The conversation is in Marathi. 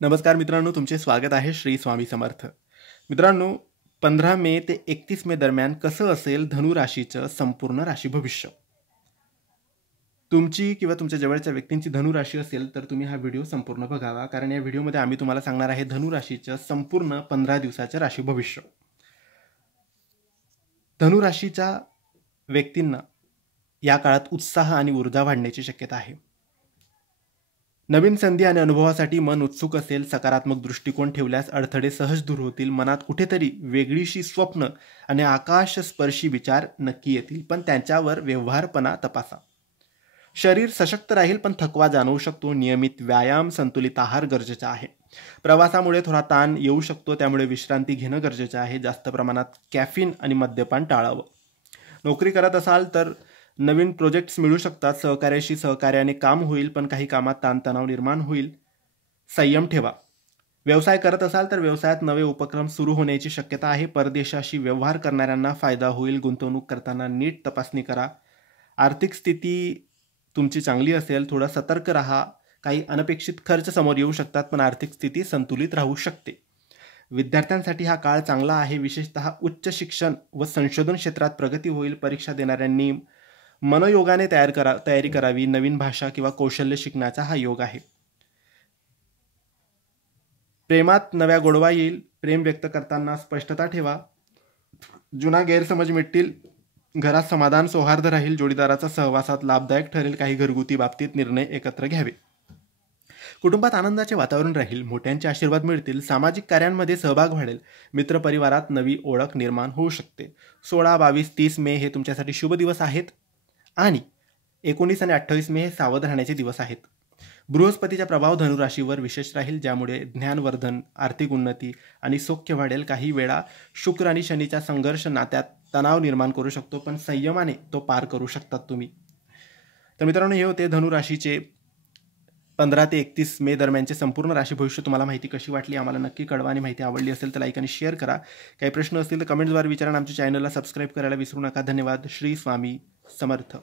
नमस्कार मित्रांनो, तुमचे स्वागत आहे श्री स्वामी समर्थ. मित्रांनो, 15 मे ते 31 मे दरम्यान कसं असेल धनु राशीचं संपूर्ण राशी भविष्य. तुमची किंवा तुमच्या जवळच्या व्यक्तींची धनु राशी असेल तर तुम्ही हा व्हिडिओ संपूर्ण बघावा, कारण या व्हिडिओमध्ये आम्ही तुम्हाला सांगणार आहे धनु राशीचं संपूर्ण 15 दिवसाचं राशी भविष्य. धनु राशीच्या व्यक्तींना या काळात उत्साह आणि ऊर्जा वाढण्याची शक्यता आहे. नवीन संधी आणि अनुभवासाठी मन उत्सुक असेल. सकारात्मक दृष्टिकोन ठेवल्यास अडथळे सहज दूर होतील. मनात कुठेतरी वेगळीशी स्वप्न आणि आकाशस्पर्शी विचार नक्की येतील, पण त्यांच्यावर व्यवहारपणा तपासा. शरीर सशक्त राहील, पण थकवा जाणवू शकतो. नियमित व्यायाम, संतुलित आहार गरजेचा आहे. प्रवासामुळे थोडा ताण येऊ शकतो, त्यामुळे विश्रांती घेणं गरजेचं आहे. जास्त प्रमाणात कॅफीन आणि मद्यपान टाळावं. नोकरी करत असाल तर नवीन प्रोजेक्ट्स मिळू शकतात. सहकार्याने काम होईल, पण काही कामात ताणतणाव निर्माण होईल. संयम ठेवा. व्यवसाय करत असाल तर व्यवसायात नवे उपक्रम सुरू होण्याची शक्यता आहे. परदेशाशी व्यवहार करणाऱ्यांना फायदा होईल. गुंतवणूक करताना नीट तपासणी करा. आर्थिक स्थिती तुमची चांगली असेल. थोडा सतर्क राहा. काही अनपेक्षित खर्च समोर येऊ शकतात, पण आर्थिक स्थिती संतुलित राहू शकते. विद्यार्थ्यांसाठी हा काळ चांगला आहे. विशेषतः उच्च शिक्षण व संशोधन क्षेत्रात प्रगती होईल. परीक्षा देणाऱ्यांनी मनोयोगाने तयारी करावी. नवीन भाषा किंवा कौशल्य शिकण्याचा हा योग आहे. प्रेमात नव्या गोडवा येईल. प्रेम व्यक्त करताना स्पष्टता ठेवा. जुना गैरसमज मिटतील. घरात समाधान सौहार्द राहील. जोडीदाराचा सहवासात लाभदायक ठरेल. काही घरगुती बाबतीत निर्णय एकत्र घ्यावे. कुटुंबात आनंदाचे वातावरण राहील. मोठ्यांचे आशीर्वाद मिळतील. सामाजिक कार्यांमध्ये सहभाग वाढेल. मित्रपरिवारात नवी ओळख निर्माण होऊ शकते. 16, 22, 30 मे हे तुमच्यासाठी शुभ दिवस आहेत आणि 19 आणि 28 मे हे सावध राहण्याचे दिवस आहेत. बृहस्पतीचा प्रभाव धनुराशीवर विशेष राहील, ज्यामुळे ज्ञानवर्धन, आर्थिक उन्नती आणि सौख्य वाढेल. काही वेळा शुक्र आणि शनीचा संघर्ष नात्यात तणाव निर्माण करू शकतो, पण संयमाने तो पार करू शकतात तुम्ही. तर मित्रांनो, हे होते धनुराशीचे 15 ते 31 मे दरम्यानचे संपूर्ण राशी भविष्य. तुम्हाला माहिती कशी वाटली आम्हाला नक्की कळवा, आणि माहिती आवडली असेल तर लाईक आणि शेअर करा. काही प्रश्न असतील तर कमेंट्सद्वारे विचारा. आमच्या चॅनलला सबस्क्राईब करायला विसरू नका. धन्यवाद. श्री स्वामी समर्थ.